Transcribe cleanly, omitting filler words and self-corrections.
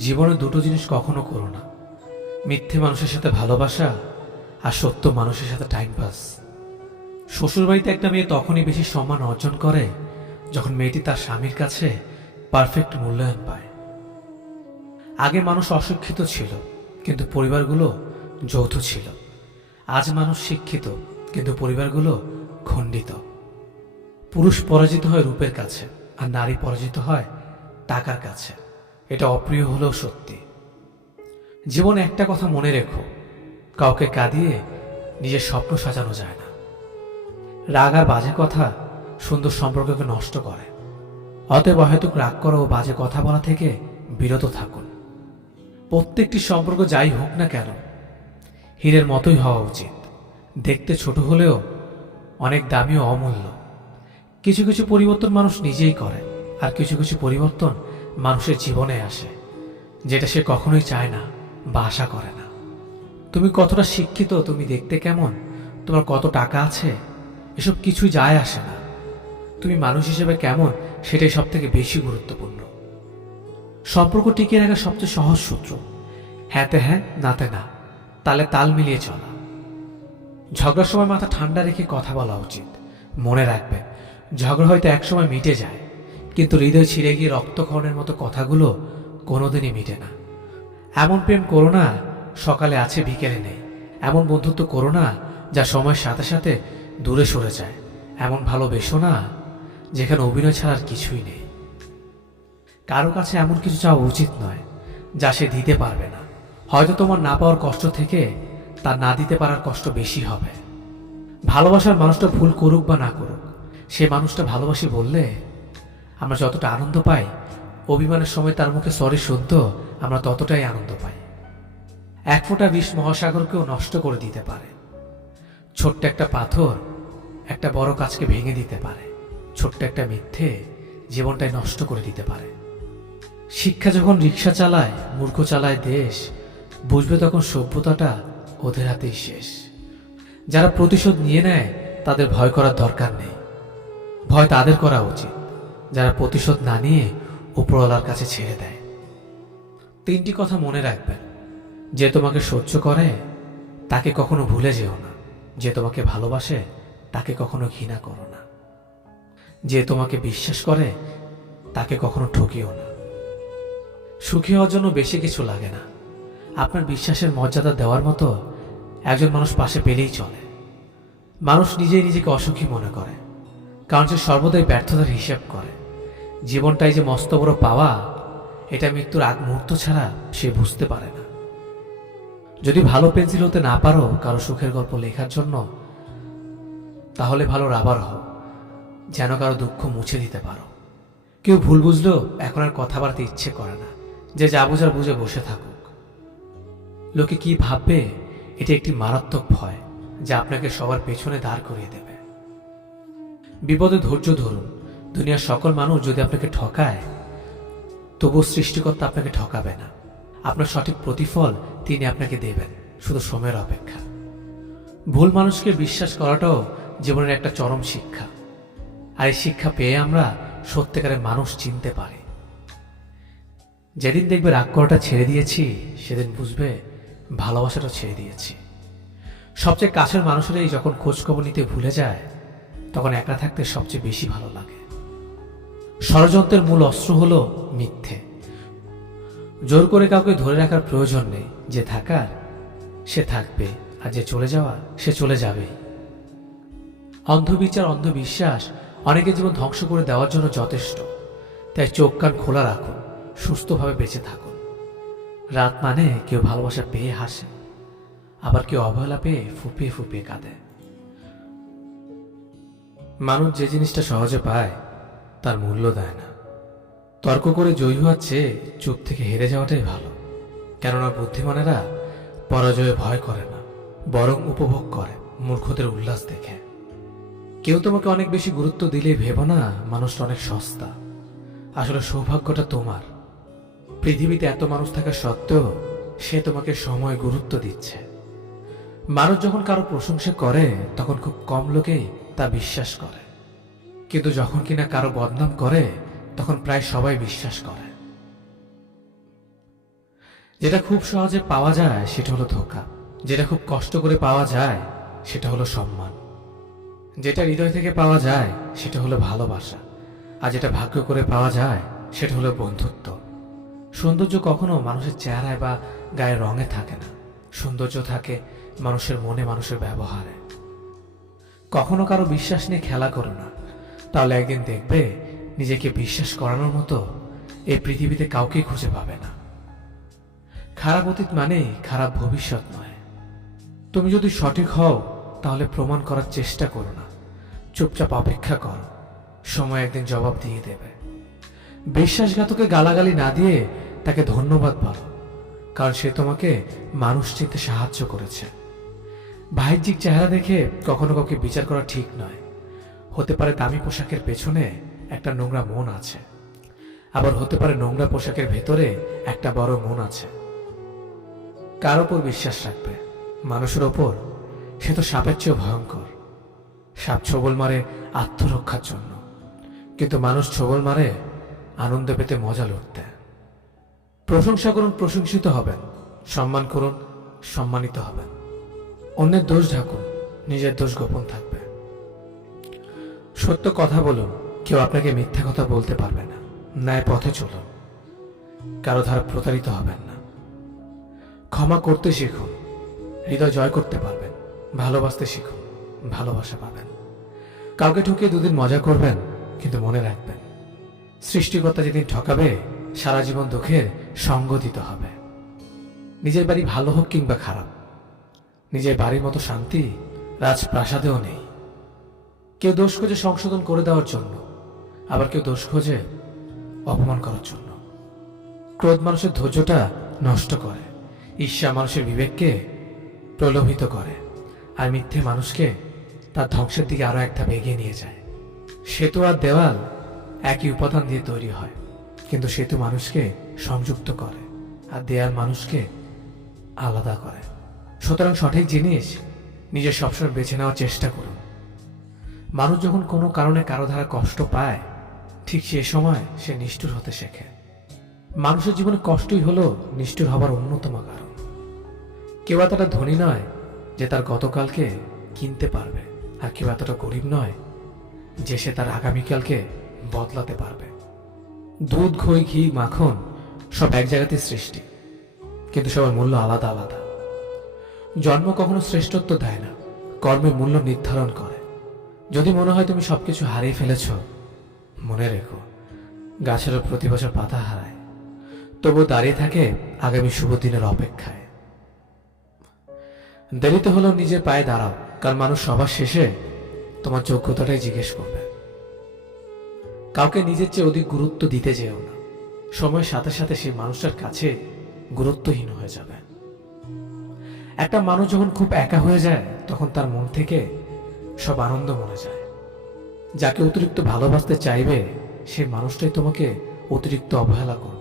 জীবনে দুটো জিনিস কখনো করো না, মিথ্যে মানুষের সাথে ভালোবাসা আর সত্য মানুষের সাথে টাইম পাস। শ্বশুরবাড়িতে একটা মেয়ে তখনই বেশি সম্মান অর্জন করে যখন মেয়েটি তার স্বামীর কাছে পারফেক্ট মূল্যায়ন পায়। আগে মানুষ অশিক্ষিত ছিল কিন্তু পরিবারগুলো যৌথ ছিল। আজ মানুষ শিক্ষিত কিন্তু পরিবারগুলো খণ্ডিত। পুরুষ পরাজিত হয় রূপের কাছে আর নারী পরাজিত হয় টাকার কাছে। এটা অপ্রিয় হলেও সত্যি। জীবনে একটা কথা মনে রেখো, কাউকে কাঁদিয়ে নিজের স্বপ্ন সাজানো যায় না। রাগ আর বাজে কথা সুন্দর সম্পর্ককে নষ্ট করে। অতএব অহেতুক রাগ করা ও বাজে কথা বলা থেকে বিরত থাকুন। প্রত্যেকটি সম্পর্ক যাই হোক না কেন হীরের মতোই হওয়া উচিত। দেখতে ছোট হলেও অনেক দামি ও অমূল্য। কিছু কিছু পরিবর্তন মানুষ নিজেই করে আর কিছু কিছু পরিবর্তন মানুষের জীবনে আসে যেটা সে কখনোই চায় না বা আশা করে না। তুমি কতটা শিক্ষিত, তুমি দেখতে কেমন, তোমার কত টাকা আছে, এসব কিছুই যায় আসে না। তুমি মানুষ হিসেবে কেমন সেটাই সব থেকে বেশি গুরুত্বপূর্ণ। সম্পর্ক টিকিয়ে রাখার সবচেয়ে সহজ সূত্র হ্যাঁতে হ্যাঁ নাতে না, তালে তাল মিলিয়ে চলা। ঝগড়ার সময় মাথা ঠান্ডা রেখে কথা বলা উচিত। মনে রাখবেন, ঝগড়া হয়তো একসময় মিটে যায় কিন্তু হৃদয় ছিঁড়ে গিয়ে রক্তক্ষরণের মতো কথাগুলো কোনোদিনই মিটে না। এমন প্রেম করো না সকালে আছে বিকেলে নেই। এমন বন্ধুত্ব করো না যা সময়ের সাথে সাথে দূরে সরে যায়। এমন ভালোবেসো না যেখানে অভিনয় ছাড়া আর কিছুই নেই। কারো কাছে এমন কিছু চাওয়া উচিত নয় যা সে দিতে পারবে না। হয়তো তোমার না পাওয়ার কষ্ট থেকে তার না দিতে পারার কষ্ট বেশি হবে। ভালোবাসার মানুষটা ভুল করুক বা না করুক, সে মানুষটা ভালোবাসি বললে আমরা যতটা আনন্দ পাই, অভিমানের সময় তার মুখে সরি শুনতো আমরা ততটাই আনন্দ পাই। এক ফোঁটা বিষ মহাসাগরকেও নষ্ট করে দিতে পারে। ছোট্ট একটা পাথর একটা বড় কাজকে ভেঙে দিতে পারে। ছোট্ট একটা মিথ্যে জীবনটাই নষ্ট করে দিতে পারে। শিক্ষা যখন রিক্সা চালায়, মূর্খ চালায় দেশ, বুঝবে তখন সভ্যতাটা ওদের হাতেই শেষ। যারা প্রতিশোধ নিয়ে নেয় তাদের ভয় করার দরকার নেই, ভয় তাদের করা উচিত যারা প্রতিশোধ না নিয়ে উপরওয়ালার কাছে ছেড়ে দেয়। তিনটি কথা মনে রাখবেন, যে তোমাকে সহ্য করে তাকে কখনো ভুলে যেও না। যে তোমাকে ভালোবাসে তাকে কখনো ঘৃণা করো না। যে তোমাকে বিশ্বাস করে তাকে কখনো ঠকিও না। সুখী হওয়ার জন্য বেশি কিছু লাগে না। আপনার বিশ্বাসের মর্যাদা দেওয়ার মতো একজন মানুষ পাশে পেলেই চলে। মানুষ নিজেই নিজেকে অসুখী মনে করে কারণ সে সর্বদাই ব্যর্থতার হিসাব করে। জীবনটাই যে মস্ত বড় পাওয়া, এটা মৃত্যুর আগ মুহূর্ত ছাড়া সে বুঝতে পারে না। যদি ভালো পেন্সিল হতে না পারো কারো সুখের গল্প লেখার জন্য, তাহলে ভালো রাবার হও যেন কারো দুঃখ মুছে দিতে পারো। কেউ ভুল বুঝলেও এখন আর কথা বাড়তে ইচ্ছে করে না। যে যা বুঝার বুঝে বসে থাকুক। লোকে কি ভাববে এটা একটি মারাত্মক ভয় যা আপনাকে সবার পেছনে দাঁড় করিয়ে দেবে। বিপদে ধৈর্য ধরুন। দুনিয়ার সকল মানুষ যদি আপনাকে ঠকায়, তবুও সৃষ্টিকর্তা আপনাকে ঠকাবে না। আপনার সঠিক প্রতিফল তিনি আপনাকে দেবেন, শুধু সময়ের অপেক্ষা। ভুল মানুষকে বিশ্বাস করাটাও জীবনের একটা চরম শিক্ষা। আর এই শিক্ষা পেয়ে আমরা সত্যিকারের মানুষ চিনতে পারি। যেদিন দেখবে রাগ করাটা ছেড়ে দিয়েছি, সেদিন বুঝবে ভালোবাসাটা ছেড়ে দিয়েছি। সবচেয়ে কাছের মানুষেরাই যখন খোঁজখবর নিতে ভুলে যায়, তখন একা থাকতে সবচেয়ে বেশি ভালো লাগে। ষড়যন্ত্রের মূল অস্ত্র হলো মিথ্যে। জোর করে কাউকে ধরে রাখার প্রয়োজন নেই। যে থাকার সে থাকবে আর যে চলে যাওয়া সে চলে যাবেই। অন্ধবিচার, অন্ধবিশ্বাস অনেকের জীবন ধ্বংস করে দেওয়ার জন্য যথেষ্ট। তাই চোখ কান খোলা রাখুন, সুস্থভাবে বেঁচে থাকুন। রাত মানে কেউ ভালোবাসা পেয়ে হাসে, আবার কেউ অবহেলা পেয়ে ফুপিয়ে ফুপিয়ে কাঁদে। মানুষ যে জিনিসটা সহজে পায় তার মূল্য দেয় না। তর্ক করে জয়ী হওয়ার চেয়ে চুপ থেকে হেরে যাওয়াটাই ভালো। কেননা বুদ্ধিমানেরা পরাজয়ে ভয় করে না, বরং উপভোগ করে মূর্খদের উল্লাস দেখে। কেউ তোমাকে অনেক বেশি গুরুত্ব দিলেই ভেবো না মানুষটা অনেক সস্তা। আসলে সৌভাগ্যটা তোমার। পৃথিবীতে এত মানুষ থাকা সত্ত্বেও সে তোমাকে সময় গুরুত্ব দিচ্ছে। মানুষ যখন কারো প্রশংসা করে তখন খুব কম লোকেই তা বিশ্বাস করে, কিন্তু যখন কিনা কারো বদনাম করে তখন প্রায় সবাই বিশ্বাস করে। যেটা খুব সহজে পাওয়া যায় সেটা হলো ধোঁকা, যেটা খুব কষ্ট করে পাওয়া যায় সেটা হলো সম্মান, যেটা হৃদয় থেকে পাওয়া যায় সেটা হলো ভালোবাসা, আর যেটা ভাগ্য করে পাওয়া যায় সেটা হলো বন্ধুত্ব। সৌন্দর্য কখনো মানুষের চেহারায় বা গায়ের রঙে থাকে না, সৌন্দর্য থাকে মানুষের মনে, মানুষের ব্যবহারে। কখনো কারো বিশ্বাস নিয়ে খেলা করো না, তাহলে একদিন দেখবে নিজেকে বিশ্বাস করানোর মতো এই পৃথিবীতে কাউকেই খুঁজে পাবে না। খারাপ অতীত মানেই খারাপ ভবিষ্যৎ নয়। তুমি যদি সঠিক হও তাহলে প্রমাণ করার চেষ্টা করো না, চুপচাপ অপেক্ষা করো, সময় একদিন জবাব দিয়ে দেবে। বিশ্বাসঘাতকে গালাগালি না দিয়ে তাকে ধন্যবাদ বলো, কারণ সে তোমাকে মানুষ চিনতে সাহায্য করেছে। বাহ্যিক চেহারা দেখে কখনো কাউকে বিচার করা ঠিক নয়। হতে পারে দামি পোশাকের পেছনে একটা নোংরা মন আছে, আবার হতে পারে নোংরা পোশাকের ভেতরে একটা বড় মন আছে। কার ওপর বিশ্বাস রাখবে? মানুষের ওপর? সে তো সাপের চেয়েও ভয়ঙ্কর। সাপ ছোবল মারে আত্মরক্ষার জন্য, কিন্তু মানুষ ছোবল মারে আনন্দ পেতে, মজা লুটতে। প্রশংসা করুন, প্রশংসিত হবেন। সম্মান করুন, সম্মানিত হবেন। অন্যের দোষ ঢাকুন, নিজের দোষ গোপন থাকবে। সত্য কথা বলুন, কেউ আপনাকে মিথ্যা কথা বলতে পারবে না। ন্যায় পথে চলুন, কারো দ্বারা প্রতারিত হবেন না। ক্ষমা করতে শিখুন, হৃদয় জয় করতে পারবেন। ভালোবাসতে শিখুন, ভালোবাসা পাবেন। কাউকে ঠকিয়ে দুদিন মজা করবেন, কিন্তু মনে রাখবেন সৃষ্টিকর্তা যেদিন ঠকাবে সারা জীবন দুঃখের সঙ্গ দিতে হবে। নিজের বাড়ি ভালো হোক কিংবা খারাপ, নিজের বাড়ির মতো শান্তি রাজপ্রাসাদেও নেই। কেউ দোষ খোঁজে সংশোধন করে দেওয়ার জন্য, আবার কেউ দোষ খোঁজে অপমান করার জন্য। ক্রোধ মানুষের ধৈর্যটা নষ্ট করে, ঈর্ষা মানুষের বিবেককে প্রলোভিত করে, আর মিথ্যে মানুষকে তার ধ্বংসের দিকে আরো এক ধাপ এগিয়ে নিয়ে যায়। সেতু আর দেওয়াল একই উপাদান দিয়ে তৈরি হয়, কিন্তু সেতু মানুষকে সংযুক্ত করে আর দেয়াল মানুষকে আলাদা করে। সুতরাং সঠিক জিনিস নিজের সবসময় বেছে নেওয়ার চেষ্টা করুন। মানুষ যখন কোনো কারণে কারো দ্বারা কষ্ট পায়, ঠিক সে সময় সে নিষ্ঠুর হতে শেখে। মানুষের জীবনে কষ্টই হলো নিষ্ঠুর হবার অন্যতম কারণ। কেউ এতটা ধনী নয় যে তার গতকালকে কিনতে পারবে, আর কেউ এতটা গরিব নয় যে সে তার আগামীকালকে বদলাতে পারবে। দুধ, খই, ঘি, মাখন সব এক জায়গাতে সৃষ্টি, কিন্তু সবার মূল্য আলাদা আলাদা। জন্ম কখনো শ্রেষ্ঠত্ব দেয় না, কর্মের মূল্য নির্ধারণ করে। যদি মনে হয় তুমি সবকিছু হারিয়ে ফেলেছ, মনে রেখো গাছেরও প্রতি বছর পাতা হারায়, তবু দাঁড়িয়ে থাকে আগামী শুভ দিনের অপেক্ষায়। দেরিতে হলেও নিজের পায়ে দাঁড়াও, কারণ মানুষ সবার শেষে তোমার যোগ্যতাটাই জিজ্ঞেস করবে। কাউকে নিজের চেয়ে অধিক গুরুত্ব দিতে যেও না, সময়ের সাথে সাথে সেই মানুষটার কাছে গুরুত্বহীন হয়ে যাবে। একটা মানুষ যখন খুব একা হয়ে যায়, তখন তার মন থেকে সব আনন্দ মরে যায়। যাকে অতিরিক্ত ভালোবাসতে চাইবে, সেই মানুষটাই তোমাকে অতিরিক্ত অবহেলা করবে।